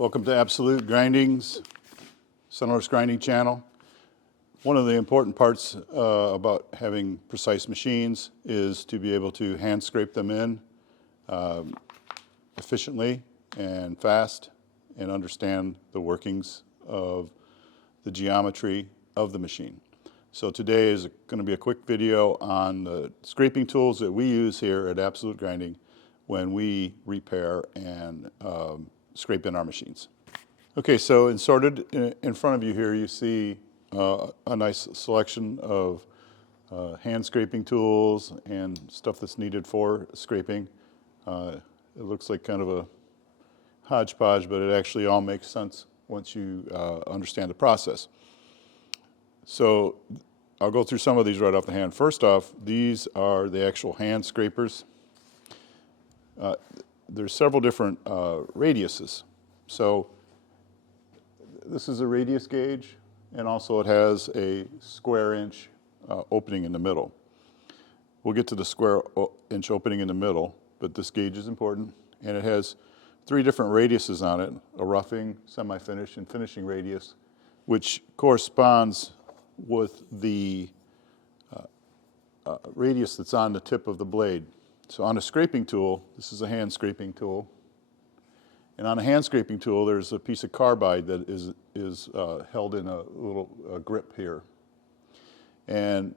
Welcome to Absolute Grinding's Sunless Grinding channel. One of the important parts about having precise machines is to be able to hand scrape them in efficiently and fast and understand the workings of the geometry of the machine. So today is going to be a quick video on the scraping tools that we use here at Absolute Grinding when we repair and scrape in our machines. Okay, so inserted in front of you here you see a nice selection of hand scraping tools and stuff that's needed for scraping. It looks like kind of a hodgepodge, but it actually all makes sense once you understand the process. So I'll go through some of these right off the hand. First off, these are the actual hand scrapers. There's several different radiuses. So this is a radius gauge, and also it has a square inch opening in the middle. We'll get to the square inch opening in the middle, but this gauge is important, and it has 3 different radiuses on it: a roughing, semi-finish, and finishing radius, which corresponds with the radius that's on the tip of the blade. So on a scraping tool, this is a hand scraping tool, and on a hand scraping tool there's a piece of carbide that is held in a little grip here. And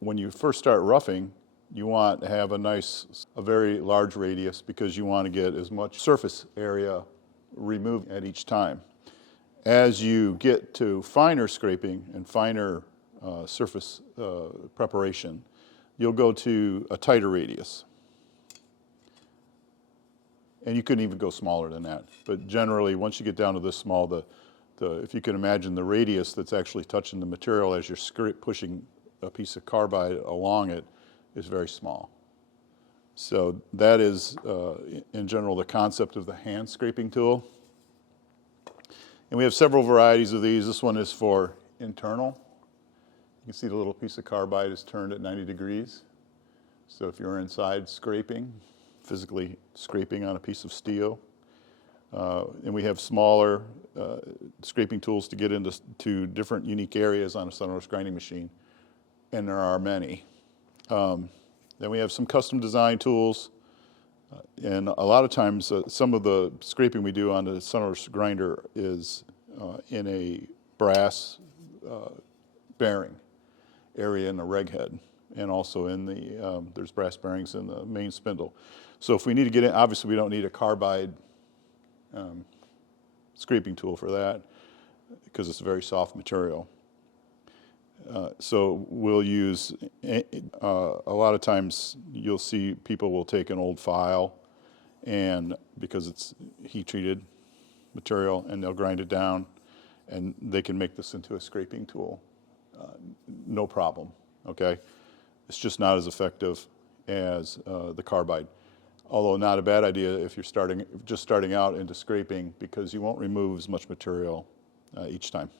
when you first start roughing, you want to have a very large radius, because you want to get as much surface area removed at each time. As you get to finer scraping and finer surface preparation, you'll go to a tighter radius. And you couldn't even go smaller than that. But generally, once you get down to this small, if you can imagine the radius that's actually touching the material as you're pushing a piece of carbide along it is very small. So that is, in general, the concept of the hand scraping tool. And we have several varieties of these. This one is for internal. You can see the little piece of carbide is turned at 90 degrees. So if you're inside scraping, physically scraping on a piece of steel. And we have smaller scraping tools to get into different unique areas on a sunless grinding machine, and there are many. Then we have some custom design tools, and a lot of times some of the scraping we do on the sunless grinder is in a brass bearing area in the reg head, and also in the there's brass bearings in the main spindle. So if we need to get in, obviously we don't need a carbide scraping tool for that, because it's a very soft material. So we'll use, a lot of times you'll see people will take an old file, and because it's heat treated material, and they'll grind it down, and they can make this into a scraping tool, no problem, okay? It's just not as effective as the carbide. Although not a bad idea if you're just starting out into scraping, because you won't remove as much material each time.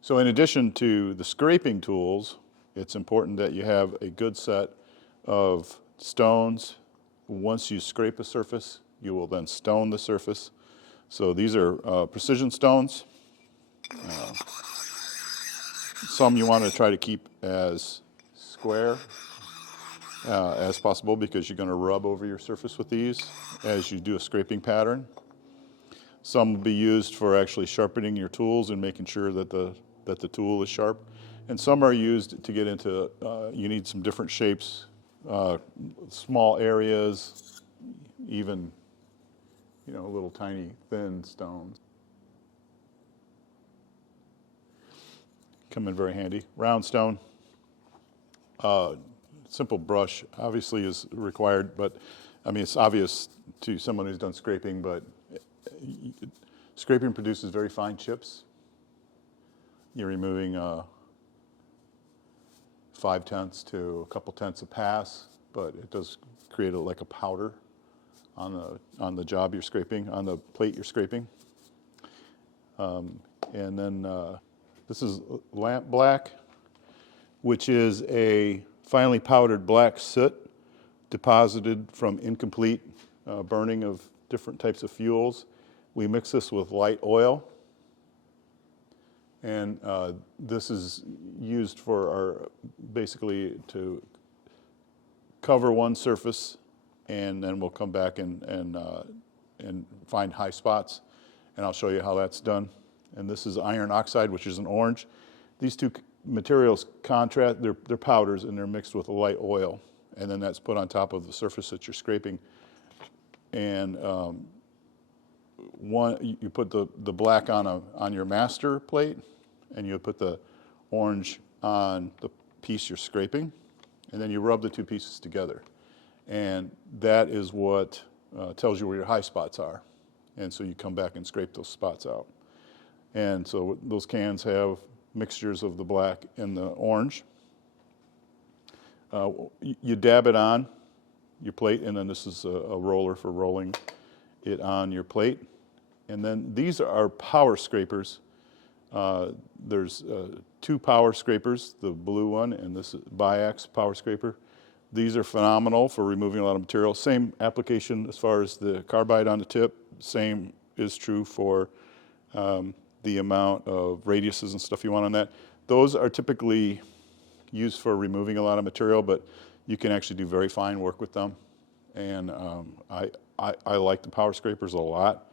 So in addition to the scraping tools, it's important that you have a good set of stones. Once you scrape a surface, you will then stone the surface. So these are precision stones. Some you want to try to keep as square as possible, because you're going to rub over your surface with these as you do a scraping pattern. Some will be used for actually sharpening your tools and making sure that the tool is sharp. And some are used to get into, you need some different shapes, small areas, even, little tiny thin stones. Come in very handy. Round stone. Simple brush obviously is required, but I mean, it's obvious to someone who's done scraping, but scraping produces very fine chips. You're removing 5/10 to a couple tenths of pass, but it does create like a powder on the job you're scraping, on the plate you're scraping. And then this is lamp black, which is a finely powdered black soot deposited from incomplete burning of different types of fuels, We mix this with light oil, and this is used for our, basically to cover one surface, and then we'll come back and find high spots, and I'll show you how that's done. And this is iron oxide, which is an orange. These two materials contrast, they're powders, and they're mixed with a light oil, and then that's put on top of the surface that you're scraping. And you put the black on your master plate, and you put the orange on the piece you're scraping, and then you rub the two pieces together. And that is what tells you where your high spots are. And so you come back and scrape those spots out. And so those cans have mixtures of the black and the orange. You dab it on your plate, and then this is a roller for rolling it on your plate. And then these are power scrapers. There's two power scrapers, the blue one and this Biax power scraper. These are phenomenal for removing a lot of material. Same application as far as the carbide on the tip. Same is true for the amount of radiuses and stuff you want on that. Those are typically used for removing a lot of material, but you can actually do very fine work with them. And I like the power scrapers a lot,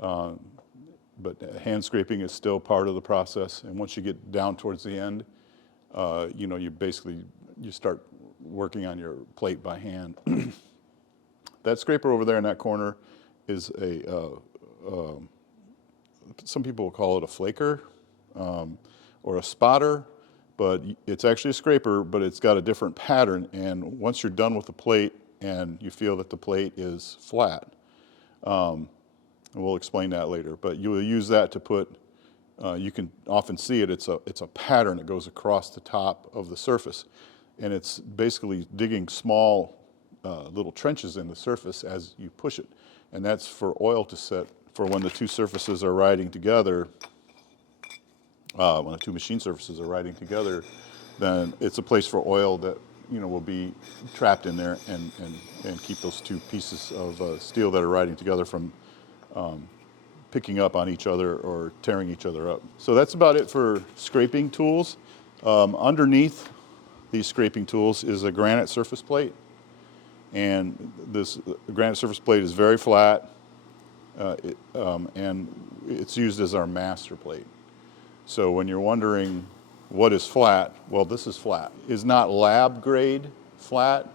but hand scraping is still part of the process. And once you get down towards the end, you know, you start working on your plate by hand. That scraper over there in that corner is some people will call it a flaker or a spotter, but it's actually a scraper, but it's got a different pattern. And once you're done with the plate and you feel that the plate is flat, and we'll explain that later, but you will use that to put, you can often see it, it's a pattern that goes across the top of the surface. And it's basically digging small little trenches in the surface as you push it. And that's for oil to set for when the two surfaces are riding together. When the two machine surfaces are riding together, then it's a place for oil that, you know, will be trapped in there and keep those two pieces of steel that are riding together from picking up on each other or tearing each other up. So that's about it for scraping tools. Underneath these scraping tools is a granite surface plate, and this granite surface plate is very flat, and it's used as our master plate. So when you're wondering what is flat, well, this is flat. It's not lab grade flat,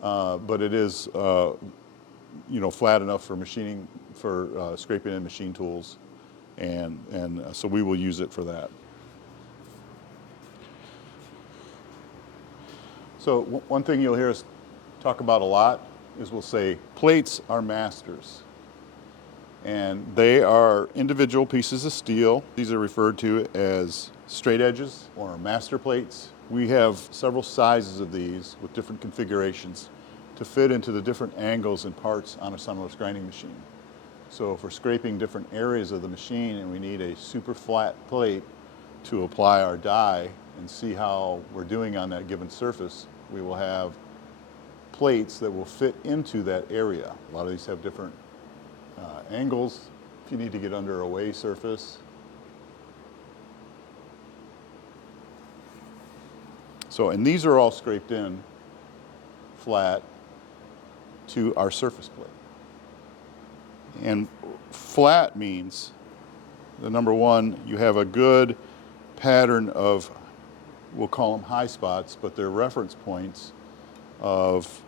but it is you know, flat enough for machining, for scraping in machine tools, and so we will use it for that. So one thing you'll hear us talk about a lot is we'll say plates are masters. And they are individual pieces of steel. These are referred to as straight edges or master plates. We have several sizes of these with different configurations to fit into the different angles and parts on a sunless grinding machine. So if we're scraping different areas of the machine and we need a super flat plate to apply our die and see how we're doing on that given surface, we will have plates that will fit into that area. A lot of these have different angles. If you need to get under a way surface. So, and these are all scraped in flat to our surface plate. And flat means, the number one, you have a good pattern of, we'll call them high spots, but they're reference points of,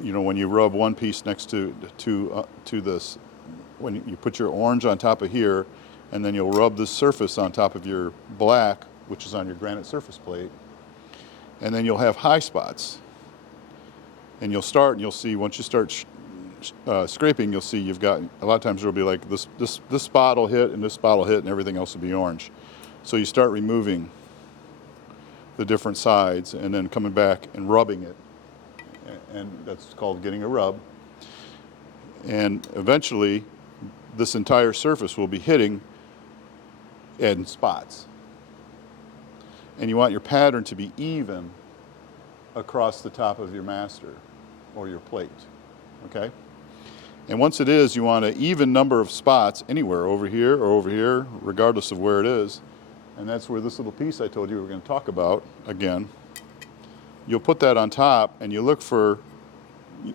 you know, when you rub one piece next to this, when you put your orange on top of here, and then you'll rub the surface on top of your black, which is on your granite surface plate, and then you'll have high spots. And you'll start, and you'll see, once you start scraping, you'll see you've got, a lot of times it'll be like this spot will hit, and this spot will hit, and everything else will be orange. So you start removing the different sides, and then coming back and rubbing it. And that's called getting a rub. And eventually, this entire surface will be hitting in spots. And you want your pattern to be even across the top of your master or your plate, okay? And once it is, you want an even number of spots anywhere, over here, regardless of where it is. And that's where this little piece I told you we were going to talk about, again, you'll put that on top and you look for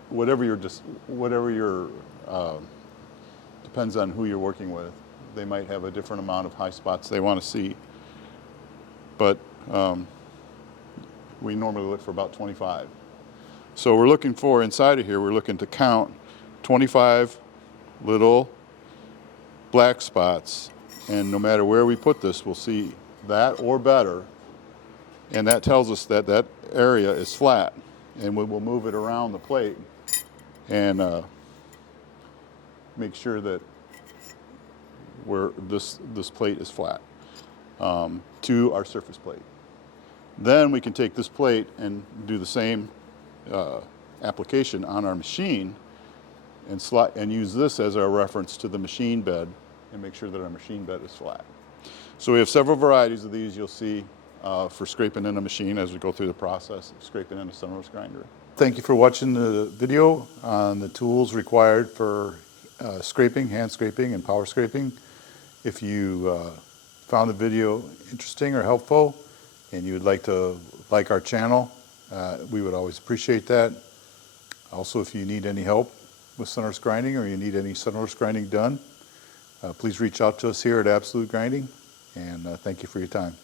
whatever your, depends on who you're working with. They might have a different amount of high spots they want to see. But we normally look for about 25. So we're looking for, inside of here, we're looking to count 25 little black spots, and no matter where we put this, we'll see that or better, and that tells us that that area is flat, and we will move it around the plate and make sure that where this plate is flat to our surface plate. Then we can take this plate and do the same application on our machine and use this as our reference to the machine bed and make sure that our machine bed is flat. So we have several varieties of these you'll see for scraping in a machine as we go through the process of scraping in a sunroast grinder. Thank you for watching the video on the tools required for scraping, hand scraping, and power scraping. If you found the video interesting or helpful and you would like to like our channel, we would always appreciate that. Also, if you need any help with sunroast grinding or you need any sunroast grinding done, please reach out to us here at Absolute Grinding, and thank you for your time.